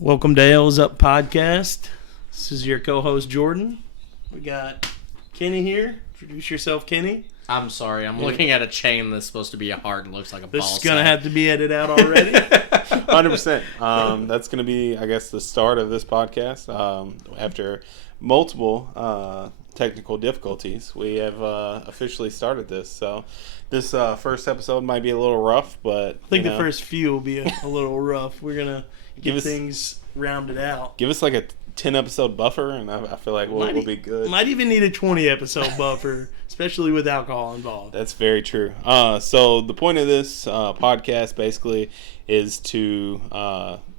Welcome to L's Up Podcast. This is your co-host Jordan. We got Kenny here. Introduce yourself, Kenny. I'm sorry. I'm looking at a chain that's supposed to be a heart and looks like a ball. This is going to have to be edited out already. 100%. That's going to be, I guess, the start of this podcast. After multiple technical difficulties, we have officially started this. So this first episode might be a little rough, but I think the first few will be a little rough. We're going to get things rounded out. Give us like a 10-episode buffer, and I feel like we'll be good. Might even need a 20-episode buffer, especially with alcohol involved. That's very true. So the point of this podcast basically is to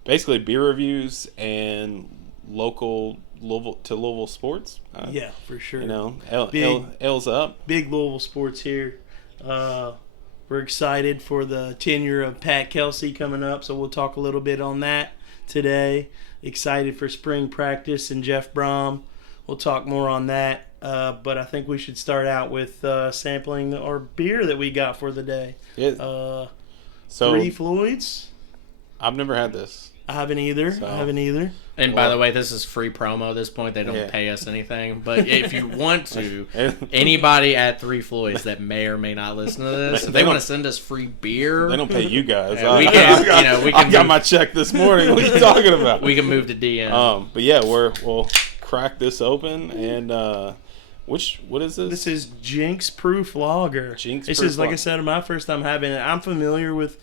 basically beer reviews and Louisville sports. Yeah, for sure. You know, L's up. Big Louisville sports here. We're excited for the tenure of Pat Kelsey coming up, so we'll talk a little bit on that today. Excited for spring practice and Jeff Brom. We'll talk more on that, but I think we should start out with sampling our beer that we got for the day. Yeah. Three Floyds. I've never had this. I haven't either. And by the way, this is free promo at this point. They don't pay us anything. But if you want to, anybody at Three Floyds that may or may not listen to this, if they want to send us free beer, they don't pay you guys. I got my check this morning. What are you talking about? We can move to DM. But yeah, we'll crack this open and what is this? This is Jinx Proof Lager. This is, like I said, my first time having it. I'm familiar with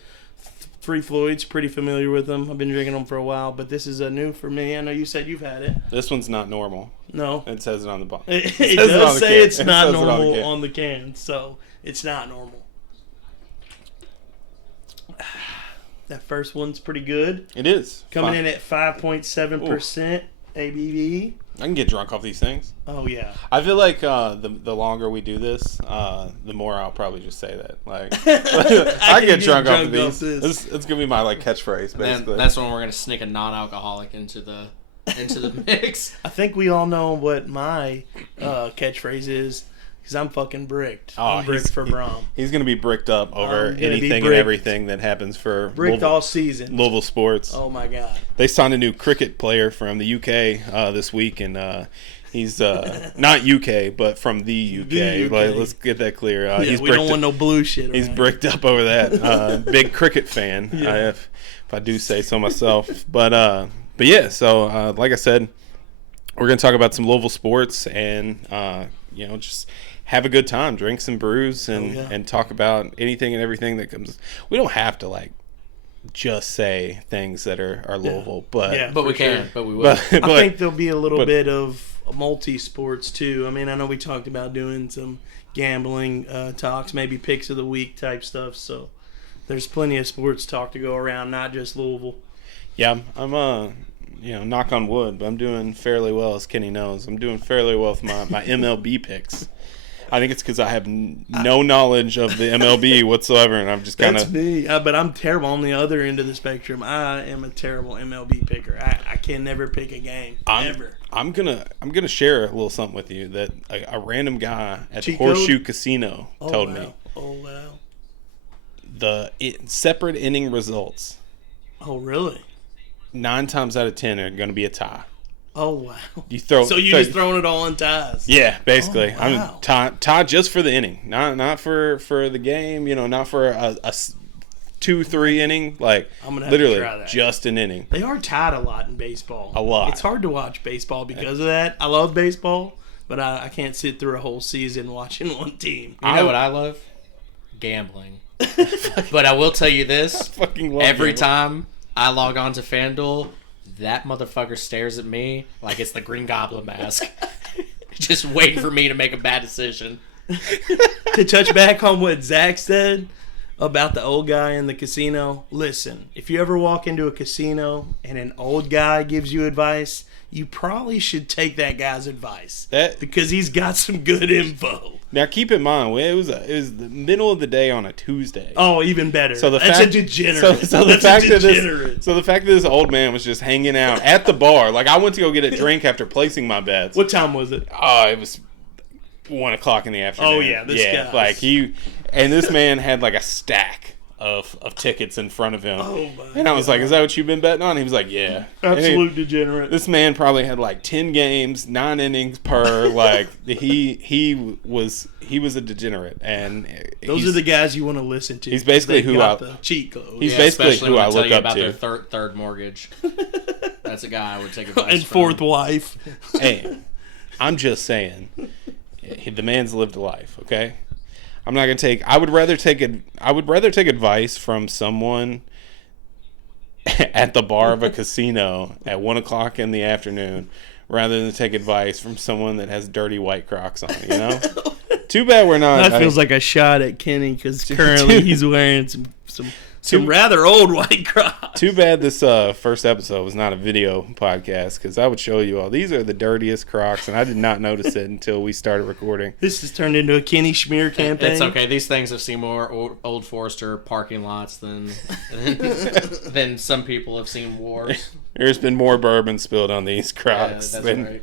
Three Floyds, pretty familiar with them. I've been drinking them for a while, but this is a new for me. I know you said you've had it. This one's not normal. No. It says it on the bottom. It does say it's not normal on the can, so it's not normal. That first one's pretty good. It is. Coming in at 5.7% ABV. I can get drunk off these things. Oh, yeah. I feel like the longer we do this, the more I'll probably just say that. Like, I can get drunk off of these. It's going to be my catchphrase, basically. And that's when we're going to sneak a non-alcoholic into the mix. I think we all know what my catchphrase is, because I'm fucking bricked. I'm bricked for Brom. He's going to be bricked up over anything and everything that happens for bricked all season. Louisville sports. Oh, my God. They signed a new cricket player from the UK this week, and he's not UK, but from the UK. The UK. Like, let's get that clear. We don't want no blue shit. He's bricked up over that. Big cricket fan, if I do say so myself. But yeah, so like I said, we're going to talk about some Louisville sports and, just have a good time, drink some brews, and talk about anything and everything that comes. We don't have to, just say things that are Louisville, but we can, but we will. I think there'll be a little bit of multi-sports, too. I mean, I know we talked about doing some gambling talks, maybe picks of the week type stuff, so there's plenty of sports talk to go around, not just Louisville. Yeah, I'm knock on wood, but I'm doing fairly well, as Kenny knows. I'm doing fairly well with my MLB picks. I think it's because I have no knowledge of the MLB whatsoever, and I'm just kind of... That's me, but I'm terrible on the other end of the spectrum. I am a terrible MLB picker. I can never pick a game, ever. I'm gonna share a little something with you that a random guy at the Chico? Horseshoe Casino told me. Oh, wow. The separate inning results. Oh, really? 9 times out of 10 are going to be a tie. Oh, wow. So you're just throwing it all in ties? Yeah, basically. Oh, wow. I'm tie just for the inning, not for the game. Not for a 2-3 inning. Like, I'm gonna have literally to try that. just an inning. They are tied a lot in baseball. A lot. It's hard to watch baseball because of that. I love baseball, but I can't sit through a whole season watching one team. You know what I love? Gambling. But I will tell you this: I fucking love every gambling. time I log on to FanDuel, that motherfucker stares at me like it's the Green Goblin mask. Just waiting for me to make a bad decision. To touch back on what Zach said about the old guy in the casino, listen, if you ever walk into a casino and an old guy gives you advice, you probably should take that guy's advice because he's got some good info. Now, keep in mind, it was the middle of the day on a Tuesday. Oh, even better. So That's a degenerate. So the fact that this old man was just hanging out at the bar, like I went to go get a drink after placing my bets. What time was it? Oh, it was 1:00 in the afternoon. Oh yeah, this guy. Like and this man had like a stack of tickets in front of him. Oh my and I was like, is that what you've been betting on? He was like, yeah. Absolute degenerate. This man probably had like 10 games, 9 innings per. Like he was a degenerate, and those are the guys you want to listen to. He's basically who I the cheat code. He's basically who I look up about to. Their third mortgage. That's a guy I would take advice and from. fourth wife. Hey, I'm just saying, the man's lived a life. Okay, I'm not gonna take. I would rather take advice from someone at the bar of a casino at 1:00 in the afternoon, rather than take advice from someone that has dirty white Crocs on. You know. Too bad we're not. That feels like a shot at Kenny because currently he's wearing some rather old white Crocs. Too bad this first episode was not a video podcast, because I would show you all. These are the dirtiest Crocs, and I did not notice it until we started recording. This has turned into a Kenny Schmear campaign. It's okay. These things have seen more Old Forester parking lots than some people have seen wars. There's been more bourbon spilled on these Crocs. Yeah, that's right.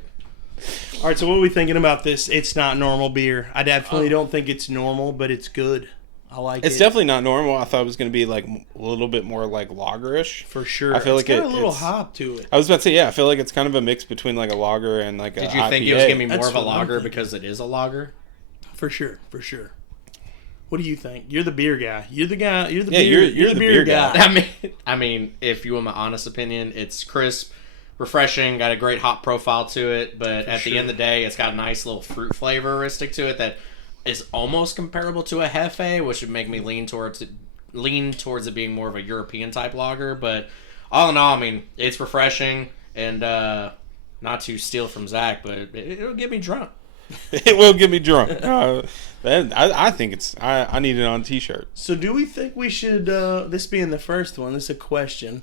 All right, so what are we thinking about this? It's not normal beer. I definitely don't think it's normal, but it's good. I like it. It's definitely not normal. I thought it was going to be like a little bit more like lagerish. For sure. I feel it's got a little hop to it. I was about to say, yeah, I feel like it's kind of a mix between like a lager and like a Did you IPA. think it was going to be more That's of a what I'm lager thinking. because it is a lager? For sure. What do you think? You're the beer guy. You're the guy. You're the Yeah, beer. you're the beer guy. I mean, if you want my honest opinion, it's crisp, refreshing, got a great hop profile to it, but at the end of the day, it's got a nice little fruit flavoristic to it that is almost comparable to a Hefe, which would make me lean towards it being more of a European type lager. But all in all, I mean, it's refreshing, and not to steal from Zach, but it'll get me drunk. It will get me drunk. I think it's. I need it on a t-shirt. So do we think we should? This being the first one, this is a question.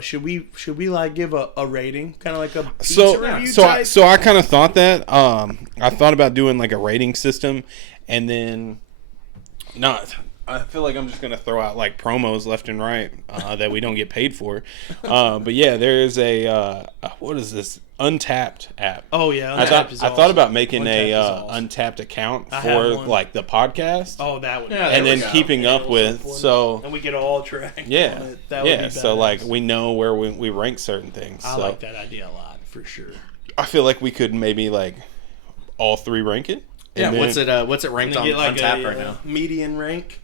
Should we like give a rating, kind of like a pizza review type? So I kind of thought that. I thought about doing like a rating system, and then I feel like I'm just gonna throw out like promos left and right that we don't get paid for. But yeah, there is a what is this? Untapped app. Oh yeah, I thought about making Untapped is a awesome. Untapped account I have for one. like the podcast. Oh, that would. Yeah, and there then we go. keeping up with and we get all tracked. Yeah, on it. That would yeah. be So badass. like we know where we rank certain things. I so like that idea a lot for sure. I feel like we could maybe like all three rank it. Yeah, and what's then- it ranked And on get like Untappd a right now? median rank.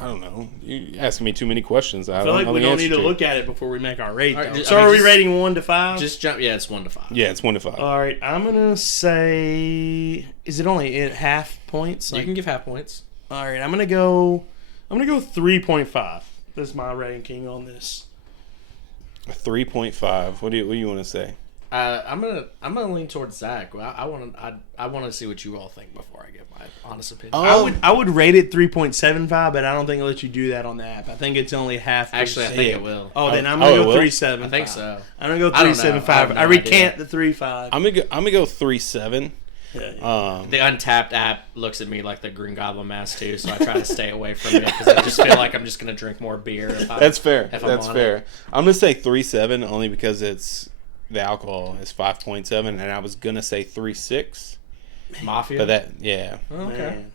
I don't know. You asking me too many questions. I I feel don't like know we the don't answer need to to. look at it before we make our rate. All right, Though. I So mean, are we just- rating 1 to 5? Just jump. Yeah, it's 1 to 5. Yeah, it's 1 to 5. All right, I'm gonna say, is it only at half points? You can give half points. All right, I'm gonna go 3.5. That's my ranking on this. 3.5. What do you want to say? I'm gonna lean towards Zach. I want to see what you all think before I give my honest opinion. I would rate it 3.75, but I don't think it'll let you do that on the app. I think it's only half. Actually, I think it will. Oh, then I'm gonna go it will? 3.75. I think so. I'm gonna go I don't know. 3.75. I have no I recant idea. the 3.5. I'm gonna go 3.7. Yeah. The Untappd app looks at me like the Green Goblin mask too, so I try to stay away from it because I just feel like I'm just gonna drink more beer. That's fair. if I'm That's on fair. it. I'm gonna say 3.7 only because the alcohol is 5.7, and I was gonna say 3.6. Mafia. But that, yeah. Oh, okay. Man.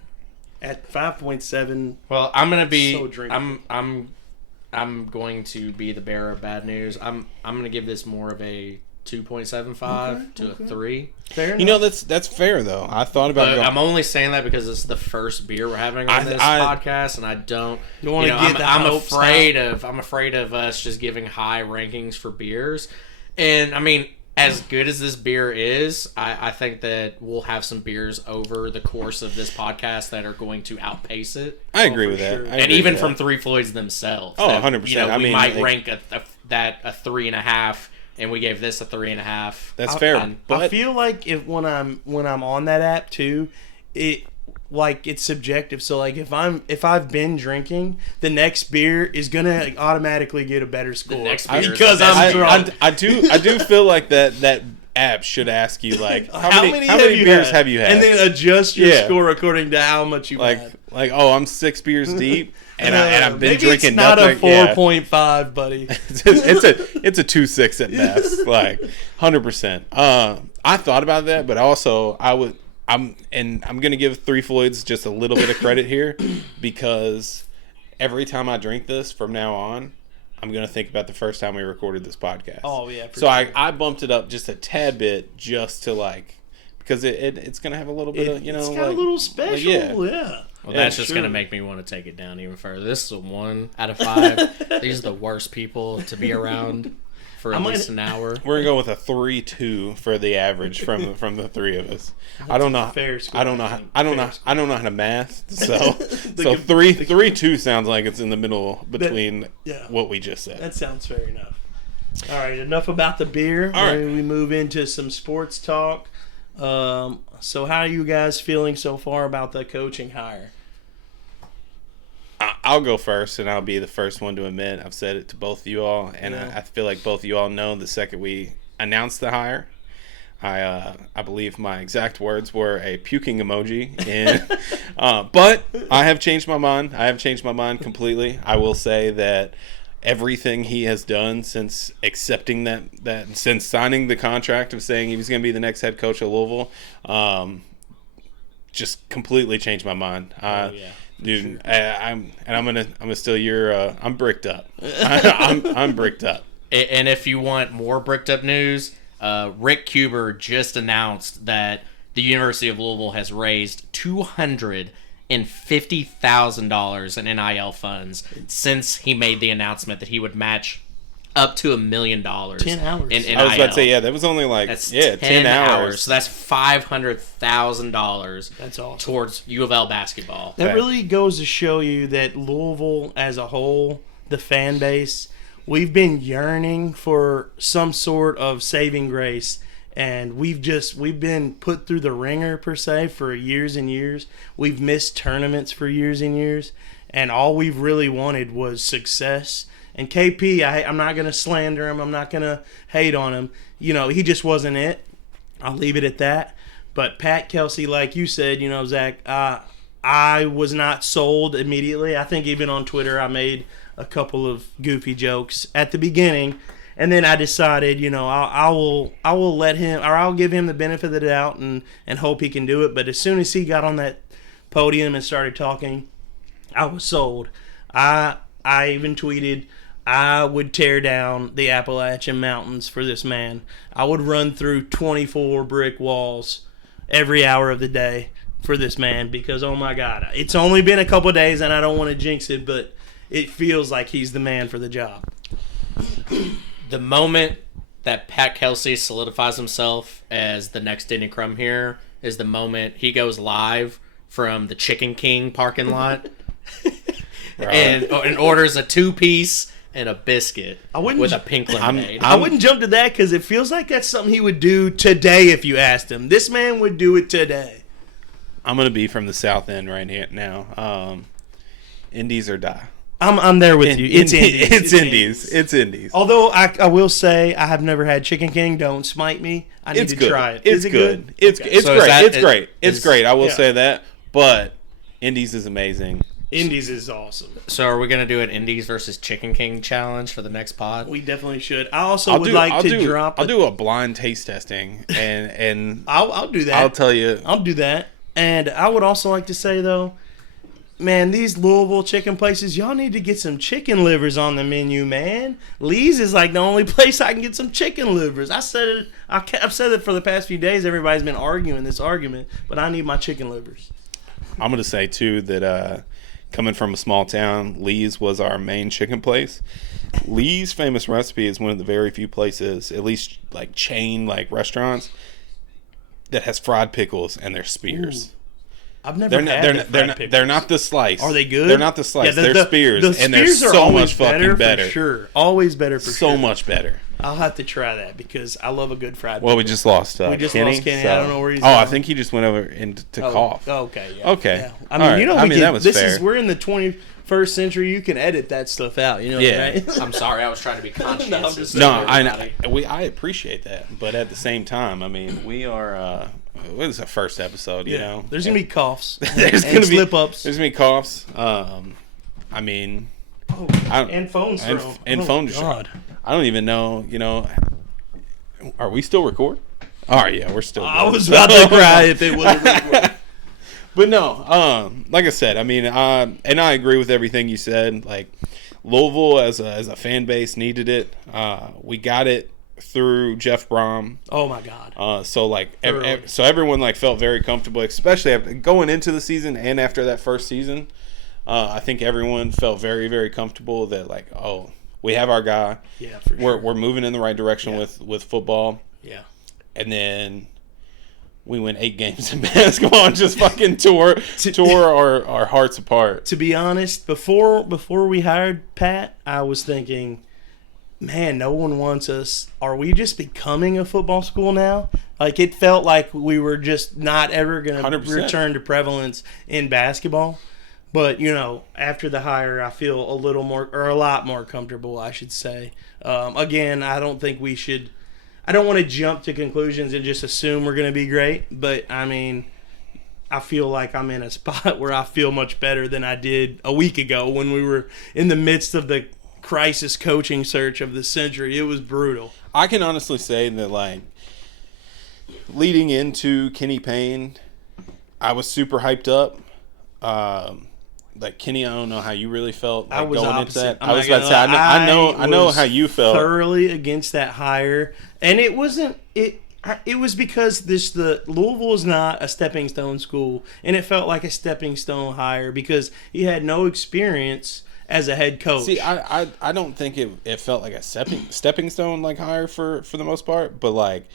At 5.7, Well, I'm gonna be. So drinkable. I'm going to be the bearer of bad news. I'm gonna give this more of a 2.75 to a 3. fair enough. You know, that's fair though. I thought about But going, I'm only saying that because it's the first beer we're having on this podcast, and I don't. You wanna get the I'm hopes afraid of us just giving high rankings for beers, and I mean, as good as this beer is, I think that we'll have some beers over the course of this podcast that are going to outpace it. I agree for with that. sure. I And agree even with from that. Three Floyds themselves. Oh, that, 100%. You know, I we mean, might like- rank a 3.5, and we gave this a 3.5. That's fair. I But feel like when I'm on that app too, it's subjective. So like if I've been drinking, the next beer is gonna automatically get a better score. next beer is because the best I'm drunk. I do feel like that app should ask you like how many have you beers had? have you had, and then adjust your Yeah. score according to how much you had. like oh, I'm 6 beers deep and I've been maybe drinking it's not nothing. a 4.5, buddy. It's a 2.6 at best, like 100%. I thought about that, but also I'm gonna give Three Floyds just a little bit of credit here because every time I drink this from now on, I'm going to think about the first time we recorded this podcast. Oh, yeah. So sure. I bumped it up just a tad bit just to like, because it's going to have a little bit of, it's got a little special. Yeah. Well, that's just going to make me want to take it down even further. This is a 1 out of 5. These are the worst people to be around for at least an hour. We're going to go with a 3-2 for the average from the three of us. I don't know. I don't know how to math. So 3-2 sounds like it's in the middle between what we just said. That sounds fair enough. All right, enough about the beer. All right. We move into some sports talk. So how are you guys feeling so far about the coaching hire? I'll go first, and I'll be the first one to admit I've said it to both of you all, and I feel like both of you all know the second we announced the hire. I believe my exact words were a puking emoji, but I have changed my mind. I have changed my mind completely. I will say that everything he has done since accepting that since signing the contract of saying he was going to be the next head coach of Louisville, just completely changed my mind. Dude, sure. I'm gonna steal your. I'm bricked up. I'm bricked up. And if you want more bricked up news, Rick Kuber just announced that the University of Louisville has raised $250,000 in NIL funds since he made the announcement that he would match up to $1 million 10 hours. in NIL. I was about to say, that was only like 10 hours. So that's $500,000. That's awesome. Towards U of L basketball. That really goes to show you that Louisville as a whole, the fan base, we've been yearning for some sort of saving grace, and we've been put through the ringer per se for years and years. We've missed tournaments for years and years, and all we've really wanted was success. And KP, I'm not going to slander him. I'm not going to hate on him. He just wasn't it. I'll leave it at that. But Pat Kelsey, like you said, Zach, I was not sold immediately. I think even on Twitter I made a couple of goofy jokes at the beginning. And then I decided, I will let him, or I'll give him the benefit of the doubt and hope he can do it. But as soon as he got on that podium and started talking, I was sold. I even tweeted, I would tear down the Appalachian Mountains for this man. I would run through 24 brick walls every hour of the day for this man because, oh my God, it's only been a couple of days and I don't want to jinx it, but it feels like he's the man for the job. The moment that Pat Kelsey solidifies himself as the next Denny Crum here is the moment he goes live from the Chicken King parking lot and orders a 2-piece and a biscuit with a pink lemonade. I wouldn't jump to that because it feels like that's something he would do today if you asked him. This man would do it today. I'm going to be from the South End right here now. Indies or die. I'm there with you. It's Indies. It's Indies. Although I will say I have never had Chicken King. Don't smite me. I need to try it. It's good. It's great. It's great. It's great. I will say that. But Indies is amazing. Indies is awesome. So are we going to do an Indies versus Chicken King challenge for the next pod? We definitely should. I'll do a blind taste testing and I'll do that. I'll tell you. I'll do that. And I would also like to say though, man, these Louisville chicken places, y'all need to get some chicken livers on the menu, man. Lee's is like the only place I can get some chicken livers. I've said it for the past few days. Everybody's been arguing this argument, but I need my chicken livers. I'm going to say too that coming from a small town, Lee's was our main chicken place. Lee's famous recipe is one of the very few places, at least like chain like restaurants, that has fried pickles and their spears. Ooh. I've never had pickles. They're not the slice. Are they good? They're not the slice. They're spears. And they're so much fucking better. For sure. Always better for sure. So much better. I'll have to try that because I love a good fried pickle. Well, we just lost Kenny. So. I don't know where he's I think he just went over to cough. Okay. Yeah. Okay. Yeah. I mean, right. That was fair. We're in the 21st century. You can edit that stuff out. You know right? I'm sorry. I was trying to be conscious. I appreciate that. But at the same time, I mean, we are... What is the first episode, you know? There's going to be coughs. There's going to be slip-ups. There's going to be coughs. I mean... and phones. And phones. God. I don't even know, Are we still recording? Oh, yeah, we're still I was about to cry if it wasn't recording. But no, like I said, I mean, and I agree with everything you said. Like, Louisville as a fan base needed it. We got it through Jeff Brom. Oh my God. So everyone like felt very comfortable, especially after going into the season and after that first season. I think everyone felt very, very comfortable that like, oh, we have our guy. Yeah, for sure. We're moving in the right direction with football. Yeah. And then we win 8 games in basketball and just fucking tore our hearts apart. To be honest, before we hired Pat, I was thinking, man, no one wants us. Are we just becoming a football school now? Like, it felt like we were just not ever going to return to prevalence in basketball. But, you know, after the hire, I feel a lot more comfortable, I should say. Again, I don't think we should – I don't want to jump to conclusions and just assume we're going to be great. But, I mean, I feel like I'm in a spot where I feel much better than I did a week ago when we were in the midst of the crisis coaching search of the century. It was brutal. I can honestly say that, like, leading into Kenny Payne, I was super hyped up. Like, Kenny, I don't know how you really felt like, I was going opposite. into that. I was about to say, I know how you felt. Thoroughly against that hire, and it wasn't it. It was because the Louisville is not a stepping stone school, and it felt like a stepping stone hire because he had no experience as a head coach. See, I don't think it felt like a stepping stone like hire for the most part, but like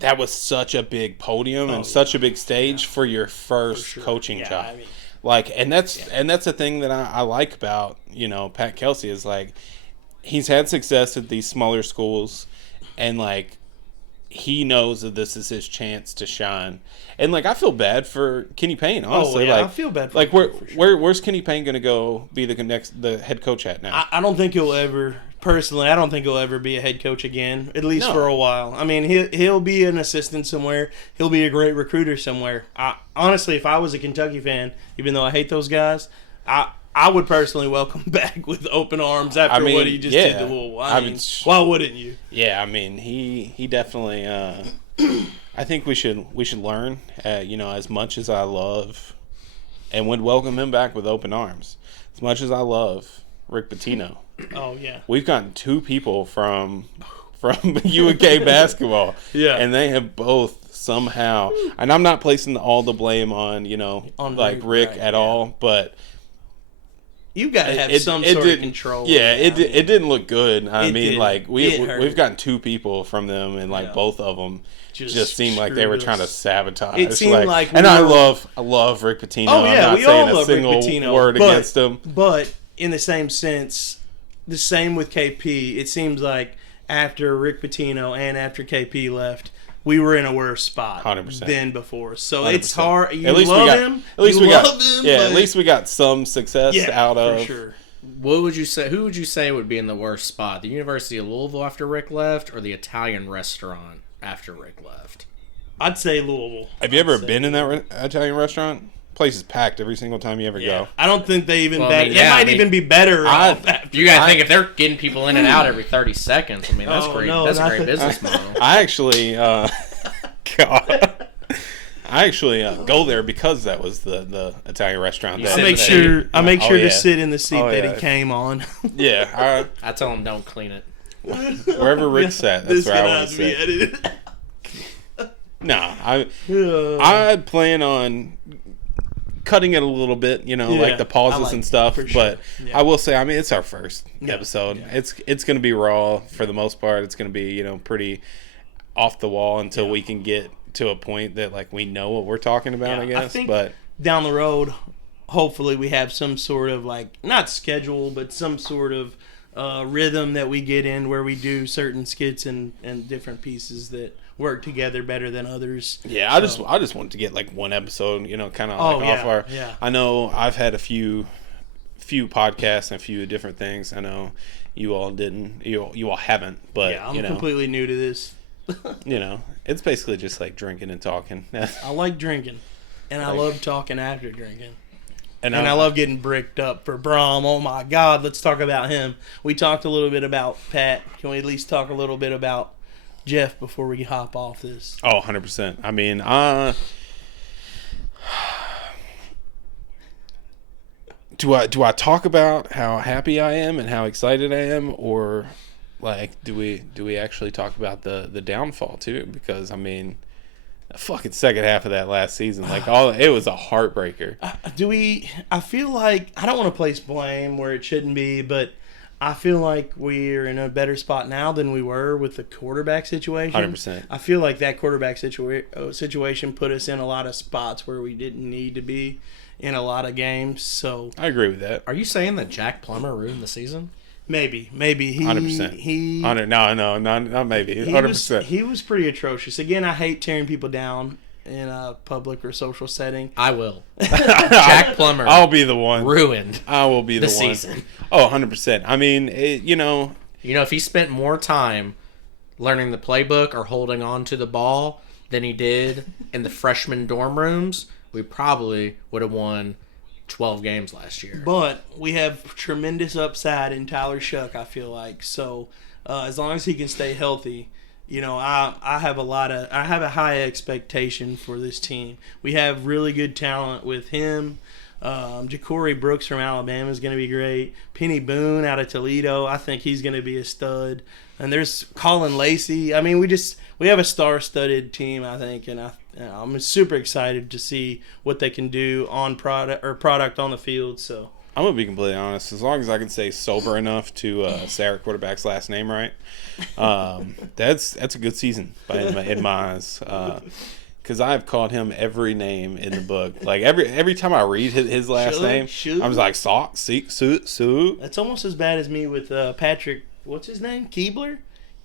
that was such a big podium and such a big stage for your first coaching job. I mean, like, and that's the thing that I like about, you know, Pat Kelsey is like he's had success at these smaller schools, and like he knows that this is his chance to shine. And like I feel bad for Kenny Payne, honestly. Like, I feel bad for like him, where's Kenny Payne going to go be the head coach at now? I don't think he'll ever. Personally, I don't think he'll ever be a head coach again, at least for a while. I mean, he'll be an assistant somewhere. He'll be a great recruiter somewhere. Honestly, if I was a Kentucky fan, even though I hate those guys, I would personally welcome back with open arms after what he just did to Louisville. I mean, why wouldn't you? Yeah, I mean, he definitely. I think we should learn. You know, as much as I love, and would welcome him back with open arms. As much as I love Rick Pitino. Oh yeah, we've gotten 2 people from UNK basketball, and they have both somehow. And I'm not placing all the blame on Rick at all, but you got to have some sort of control. Yeah, it didn't look good. I mean, like we've gotten 2 people from them, and like both of them just seemed like they were trying to sabotage. It seemed like I love Rick Pitino. Oh yeah, I'm not saying a single word against him, but in the same sense. The same with KP. It seems like after Rick Pitino and after KP left, we were in a worse spot 100%. Than before. So 100%. It's hard. At least we got some success out of. For sure. What would you say? Who would you say would be in the worst spot? The University of Louisville after Rick left, or the Italian restaurant after Rick left? I'd say Louisville. Have you ever been in that Italian restaurant? Place is packed every single time you ever go. I don't think they even even be better off after. You gotta think if they're getting people in and out every 30 seconds. I mean, that's great. No, that's a great business model. I actually, go there because that was the Italian restaurant. I make sure to sit in the seat that he came on. Yeah, I tell him don't clean it. Wherever Rick sat, that's where I want to sit. No, I plan on cutting it a little bit, like the pauses and stuff. Sure. But I will say, I mean, it's our first episode. Yeah. It's going to be raw for the most part. It's going to be, pretty off the wall until we can get to a point that like we know what we're talking about. I guess. I think but down the road, hopefully, we have some sort of like not schedule, but some sort of rhythm that we get in where we do certain skits and different pieces that work together better than others. Yeah, I just want to get like one episode, kind of off our. Yeah. I know I've had a few podcasts and a few different things. I know you all didn't. You all haven't, but I'm completely new to this. It's basically just like drinking and talking. I like drinking, and I love talking after drinking. And I love getting bricked up for Brom. Oh my God, let's talk about him. We talked a little bit about Pat. Can we at least talk a little bit about Jeff before we hop off this? Oh, 100%. I mean, do I talk about how happy I am and how excited I am, or like do we actually talk about the downfall too? Because I mean, the fucking second half of that last season, like it was a heartbreaker. I feel like I don't want to place blame where it shouldn't be, but I feel like we're in a better spot now than we were with the quarterback situation. 100%. I feel like that quarterback situation put us in a lot of spots where we didn't need to be in a lot of games. So I agree with that. Are you saying that Jack Plummer ruined the season? Maybe he 100%. No, not maybe. 100%. He was pretty atrocious. Again, I hate tearing people down in a public or social setting. I will. Jack Plummer. I'll be the one. Ruined. I will be the one. Season. Oh, 100%. I mean, if he spent more time learning the playbook or holding on to the ball than he did in the freshman dorm rooms, we probably would have won 12 games last year. But we have tremendous upside in Tyler Shuck, I feel like. So as long as he can stay healthy, I have a high expectation for this team. We have really good talent with him. Ja'Cory Brooks from Alabama is going to be great. Penny Boone out of Toledo, I think he's going to be a stud. And there's Colin Lacey. I mean, we have a star-studded team, I think, and I'm super excited to see what they can do on product on the field. So I'm gonna be completely honest. As long as I can stay sober enough to say our quarterback's last name right, that's a good season in my eyes. Because I've called him every name in the book. Like every time I read his last name, I was like Sue. That's almost as bad as me with Patrick. What's his name? Keebler.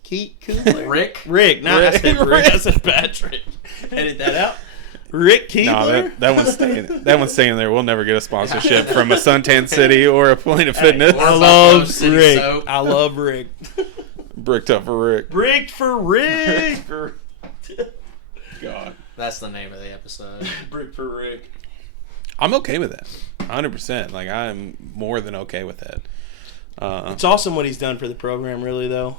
Keebler? Rick. No, I said Rick. I said Patrick. Edit that out. Rick Keebler? No, that one's staying there. We'll never get a sponsorship from a Suntan City or a Planet Fitness. I love Rick. I love Rick. Bricked up for Rick. Bricked for Rick. God. That's the name of the episode. Brick for Rick. I'm okay with that. 100%. Like, I'm more than okay with that. It's awesome what he's done for the program, really, though.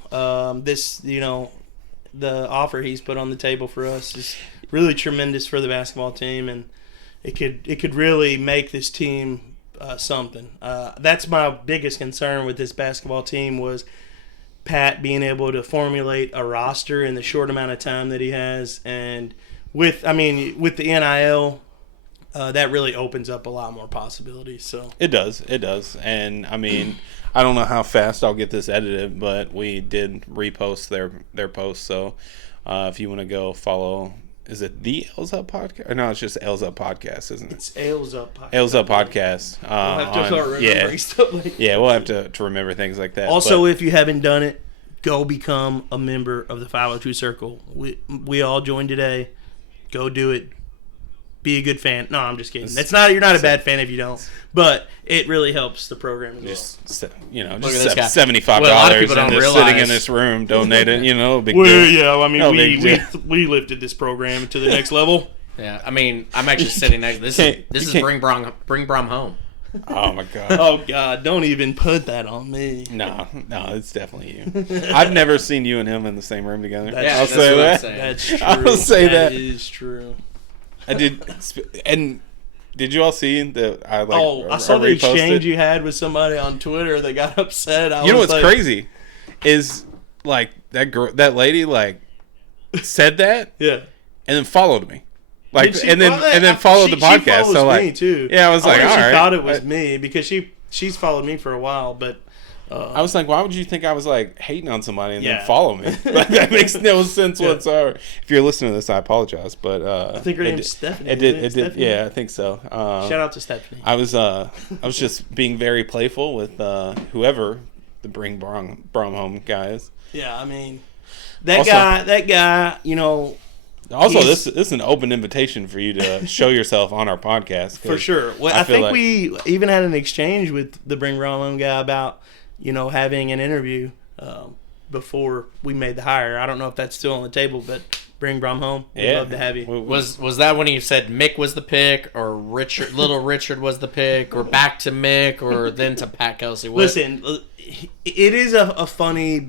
The offer he's put on the table for us is really tremendous for the basketball team, and it could really make this team something. That's my biggest concern with this basketball team was Pat being able to formulate a roster in the short amount of time that he has, and with the NIL, that really opens up a lot more possibilities. So it does, and I mean, I don't know how fast I'll get this edited, but we did repost their post. So if you want to go follow, is it the L's Up Podcast? Or no, it's just L's Up Podcast, isn't it? It's L's Up Podcast. L's Up Podcast. We'll have to start remembering stuff like that. Yeah, we'll have to remember things like that. Also, if you haven't done it, go become a member of the 502 Circle. We all joined today. Go do it. Be a good fan. No, I'm just kidding. You're not a bad fan if you don't. But it really helps the program as well. Just $75 and just sitting in this room donated. Big deal. Yeah. I mean, we lifted this program to the next level. Yeah. I mean, I'm actually sitting next. This is Bring Brom Home. Oh my God. Oh God! Don't even put that on me. No, it's definitely you. I've never seen you and him in the same room together. I'll say that. That's true. I'll say that. That is true. I did, and did you all see that? I saw the exchange you had with somebody on Twitter that got upset. You know what's crazy is like that lady said that, yeah, and then followed me, and then followed the podcast. She follows me too. Yeah, I was like, all right. She thought it was me because she's followed me for a while, but. I was like, why would you think I was hating on somebody and then follow me? That makes no sense whatsoever. If you're listening to this, I apologize, but I think her name's Stephanie. It did. Yeah, I think so. Shout out to Stephanie. I was just being very playful with whoever the Bring Brom Home guy is. Yeah, I mean, that guy. Also, this is an open invitation for you to show yourself on our podcast. For sure. Well, I think we even had an exchange with the Bring Brom Home guy about. Having an interview before we made the hire. I don't know if that's still on the table, but Bring Brom Home. We'd love to have you. Was that when you said Mick was the pick, or Little Richard was the pick, or back to Mick, or then to Pat Kelsey? Listen, it is a funny,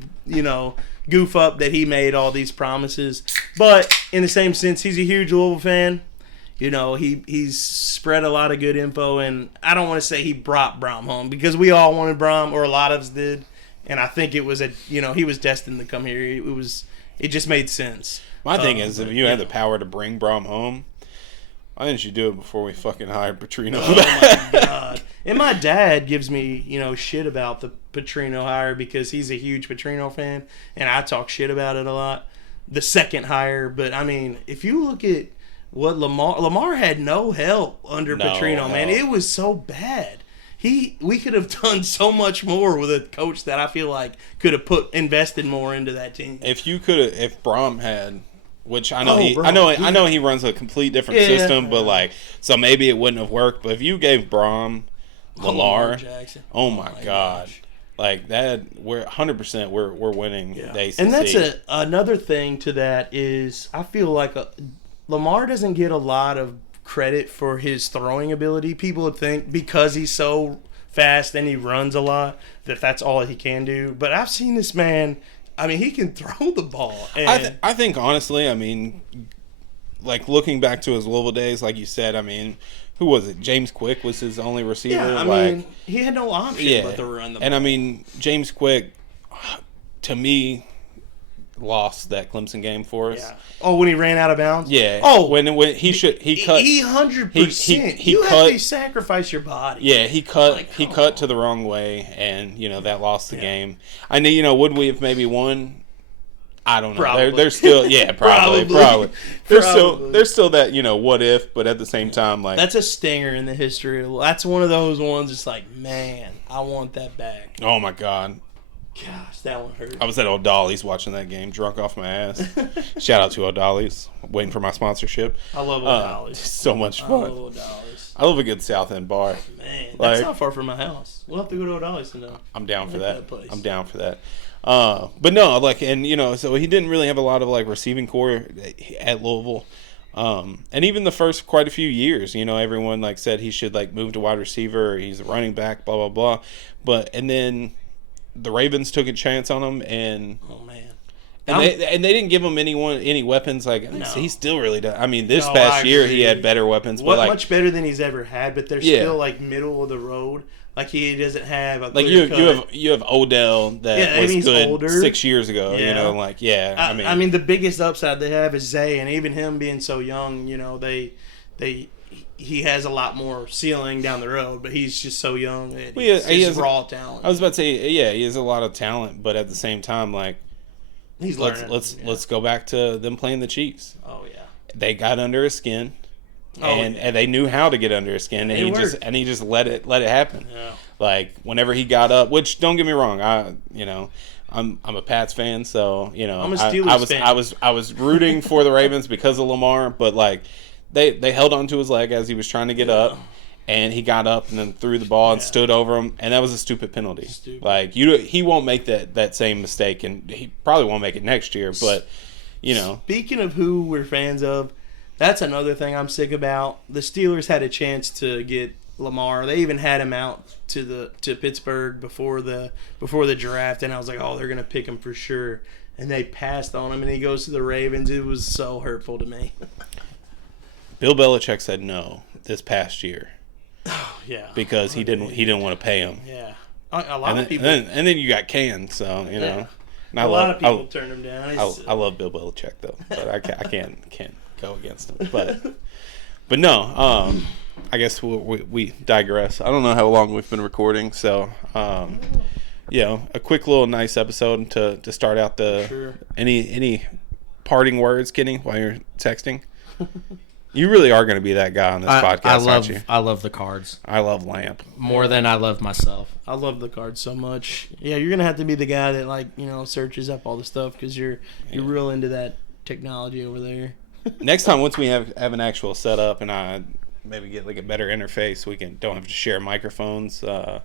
goof up that he made all these promises, but in the same sense, he's a huge Louisville fan. You know, he's spread a lot of good info, and I don't want to say he brought Brom home because we all wanted Brom, or a lot of us did, and I think it was he was destined to come here. It just made sense. My thing is, if you had the power to bring Brom home, why didn't you do it before we fucking hired Petrino? Oh my god! And my dad gives me shit about the Petrino hire because he's a huge Petrino fan, and I talk shit about it a lot. The second hire, but I mean, if you look at what Lamar had no help under Petrino, man. It was so bad. We could have done so much more with a coach that I feel like could have invested more into that team. If Brom had, which I know I know he runs a complete different system, but so maybe it wouldn't have worked. But if you gave Brom Lamar Jackson, oh my god. Like that, we're 100%. We're winning the ACC. And that's another thing to that is I feel like Lamar doesn't get a lot of credit for his throwing ability. People would think because he's so fast and he runs a lot that's all he can do. But I've seen this man. I mean, he can throw the ball. And I think honestly, I mean, like looking back to his Louisville days, like you said, I mean, who was it? James Quick was his only receiver. Yeah, I mean, he had no option but to run the ball. And I mean, James Quick, to me, lost that Clemson game for us. Yeah. Oh, when he ran out of bounds? Yeah. Oh, when he cut. He 100%. You have to sacrifice your body. Yeah, he cut to the wrong way, and that lost the game. I know. Would we have maybe won? I don't know. Probably. They're still probably. There's still that what if, but at the same time that's a stinger in the history. That's one of those ones. It's like, man, I want that back. Oh my god. Gosh, that one hurt. I was at O'Dolly's watching that game, drunk off my ass. Shout out to O'Dolly's, waiting for my sponsorship. I love O'Dolly's. So much fun. I love O'Dolly's. I love a good South End bar. Man, that's not far from my house. We'll have to go to O'Dolly's to know. I'm down for that. Place. I'm down for that. But no, so he didn't really have a lot of receiving core at Louisville. And even the first quite a few years, everyone said he should move to wide receiver, or he's a running back, blah blah blah. And then the Ravens took a chance on him, and they didn't give him any weapons. He still really does. I mean, this past year he had better weapons, but much better than he's ever had. But they're still middle of the road. He doesn't have a you have Odell that was good older. 6 years ago. Yeah. I mean the biggest upside they have is Zay, and even him being so young, he has a lot more ceiling down the road, but he's just so young. He has raw talent. I was about to say, he has a lot of talent, but at the same time, he's learning. Let's go back to them playing the Chiefs. Oh yeah, they got under his skin, and they knew how to get under his skin, and he just let it happen. Yeah. Whenever he got up, which don't get me wrong, I'm a Pats fan, so I'm a Steelers fan. I was rooting for the Ravens because of Lamar, but They held onto his leg as he was trying to get up, and he got up and then threw the ball and stood over him, and that was a stupid penalty. He won't make that same mistake, and he probably won't make it next year. But speaking of who we're fans of, that's another thing I'm sick about. The Steelers had a chance to get Lamar. They even had him out to Pittsburgh before the draft, and I was like, oh, they're gonna pick him for sure, and they passed on him, and he goes to the Ravens. It was so hurtful to me. Bill Belichick said no this past year. Oh, yeah. Because he didn't want to pay him. Yeah. A lot of people. And then you got Can, so Yeah. A lot of people turned him down. I love Bill Belichick though, but I can't go against him. But no. I guess we digress. I don't know how long we've been recording, so a quick little nice episode to start out the. Sure. Any parting words, Kenny, while you're texting? You really are going to be that guy on this podcast, aren't you? I love the cards. I love Lamp. More than I love myself. I love the cards so much. Yeah, you're going to have to be the guy that, searches up all the stuff because you're real into that technology over there. Next time, once we have an actual setup and I maybe get a better interface, we don't have to share microphones. I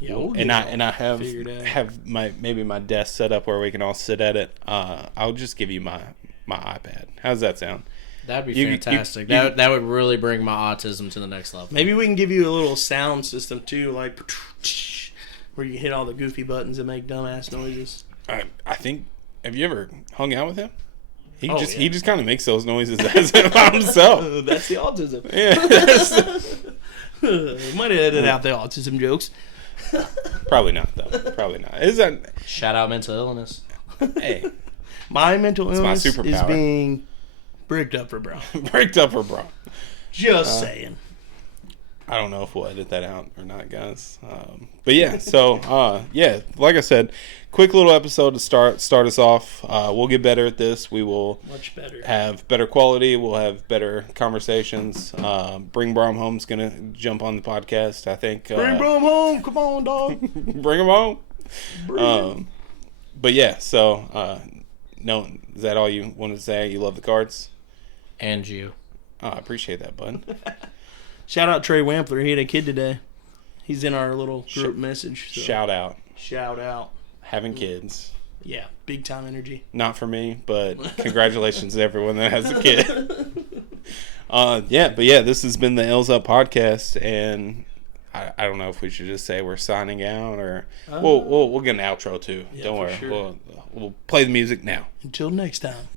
have my desk set up where we can all sit at it. I'll just give you my iPad. How's that sound? That'd be fantastic. That would really bring my autism to the next level. Maybe we can give you a little sound system too, where you hit all the goofy buttons that make dumbass noises. I think. Have you ever hung out with him? He just kind of makes those noises as by himself. That's the autism. Yeah. Might have edited out the autism jokes. Probably not though. Probably not. Is that? Shout out mental illness. Hey, My mental illness my is superpower. being bricked up for bro. breaked up for bro. Just saying. I don't know if we'll edit that out or not, guys. But yeah, so like I said, quick little episode to start us off. We'll get better at this. We will Much better. have better quality. We'll have better conversations. Bring Brom Home's gonna jump on the podcast. I think. Bring Brom home. Come on, dog. Bring him home. But yeah, so no, is that all you wanted to say? You love the cards? And you. Oh, I appreciate that, bud. Shout out Trey Wampler. He had a kid today. He's in our little group message. So. Shout out. Shout out. Having kids. Yeah, big time energy. Not for me, but congratulations to everyone that has a kid. This has been the L's Up podcast, and I don't know if we should just say we're signing out or we'll get an outro too. Yeah, Don't for worry, sure. we'll play the music now. Until next time.